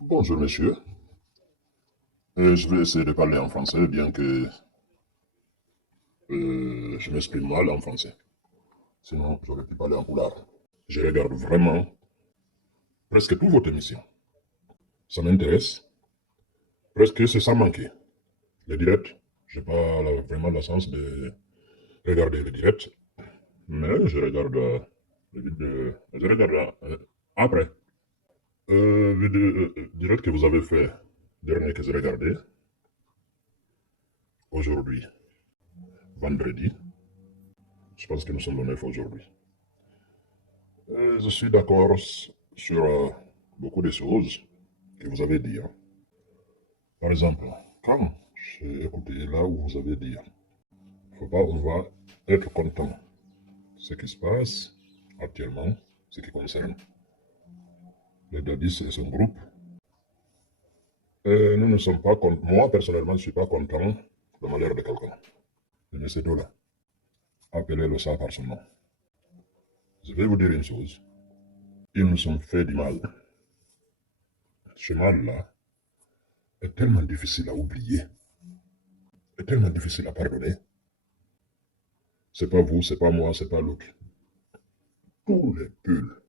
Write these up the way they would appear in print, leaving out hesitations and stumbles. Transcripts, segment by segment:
Bonjour monsieur. Je vais essayer de parler en français, bien que je m'exprime mal en français. Sinon, j'aurais pu parler en poulard. Je regarde vraiment presque toutes vos émissions. Ça m'intéresse. Presque c'est ça manquer. Les directs, j'ai pas vraiment la chance de regarder les directs, mais je regarde les vidéos, je regarde après. Direct que vous avez fait, dernier que j'ai regardé, aujourd'hui, vendredi, je pense que nous sommes le 9 aujourd'hui. Je suis d'accord sur beaucoup de choses que vous avez dit, hein. Par exemple, quand j'ai écouté là où vous avez dit, faut pas, on va être content de ce qui se passe actuellement, ce qui concerne le Dadis et son groupe. Nous ne sommes pas contents, moi personnellement, je ne suis pas content de malheur de quelqu'un. De M. Dola, appelez-le ça par son nom. Je vais vous dire une chose, ils nous ont fait du mal. Ce mal-là est tellement difficile à oublier, est tellement difficile à pardonner. C'est pas vous, c'est pas moi, c'est pas l'autre. Tous les peuples,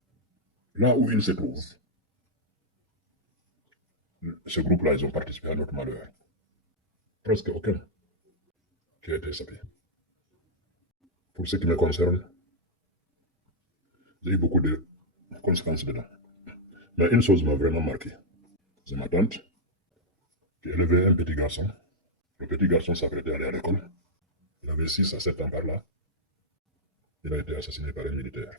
là où ils se trouvent, ce groupe-là, ils ont participé à notre malheur. Presque aucun qui a été sapé. Pour ce qui me concerne, j'ai eu beaucoup de conséquences dedans. Mais une chose m'a vraiment marqué. C'est ma tante qui élevait un petit garçon. Le petit garçon s'apprêtait à aller à l'école. Il avait 6 à 7 ans par là. Il a été assassiné par un militaire.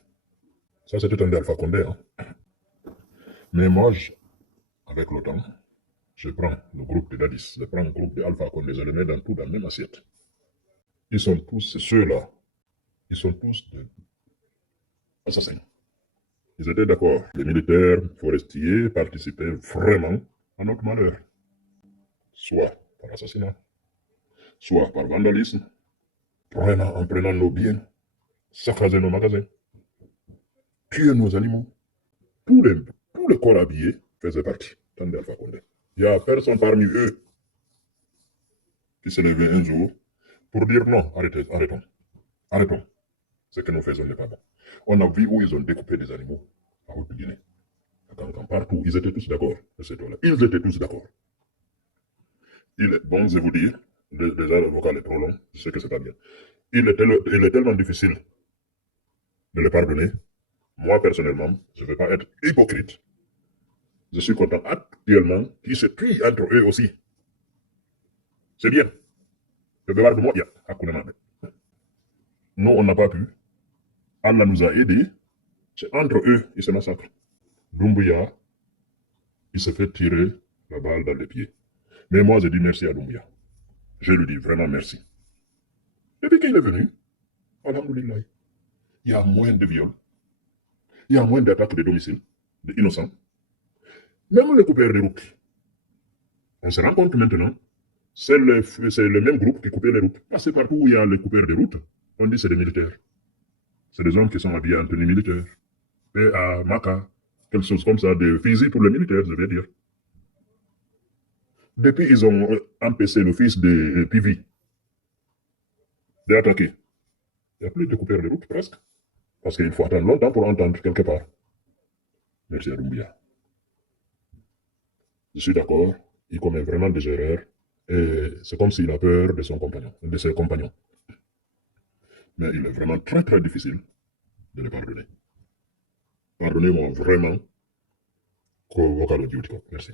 Ça, c'était un Alpha Condé, hein. Mais moi, avec le temps, je prends le groupe de Dadis, je prends le groupe de Alpha Condé, je le mets dans tout dans la même assiette. Ils sont tous, ceux-là, ils sont tous des assassins. Ils étaient d'accord. Les militaires forestiers participaient vraiment à notre malheur. Soit par assassinat, soit par vandalisme, en prenant nos biens, saccager nos magasins, tuer nos animaux. Tous les corps habillés faisaient partie d'Alpha Condé. Il n'y a personne parmi eux qui s'est levé un jour pour dire non, arrêtons. Arrêtons. Ce que nous faisons n'est pas bon. On a vu où ils ont découpé des animaux à Haute-Guinée. Partout, ils étaient tous d'accord. Ils étaient tous d'accord. Bon, je vais vous dire, déjà le vocal est trop long, je sais que c'est pas bien. Il est tellement difficile de le pardonner. Moi, personnellement, je ne vais pas être hypocrite. Je suis content actuellement qu'ils se tuent entre eux aussi. C'est bien. Le devoir de moi, il y a. Nous, on n'a pas pu. Allah nous a aidés. C'est entre eux, ils se massacrent. Doumbouya, il se fait tirer la balle dans les pieds. Mais moi, je dis merci à Doumbouya. Je lui dis vraiment merci. Depuis qu'il est venu, alhamdoulilah, il y a moins de viols, il y a moins d'attaques de domicile, d'innocents. Même les coupeurs de routes. On se rend compte maintenant, c'est le même groupe qui coupait les routes. Parce que partout où il y a les coupeurs de routes, on dit c'est des militaires. C'est des hommes qui sont habillés en tenue militaire. Et à Maka, quelque chose comme ça, des fusils pour les militaires, je vais dire. Depuis, ils ont empêché le fils de PV d'attaquer. Il n'y a plus de coupeurs de route presque. Parce qu'il faut attendre longtemps pour entendre quelque part. Merci à Doumbia. Je suis d'accord, il commet vraiment des erreurs. Et c'est comme s'il a peur de ses compagnons. Mais il est vraiment très très difficile de le pardonner. Pardonnez-moi vraiment qu'au vocal audio. Merci.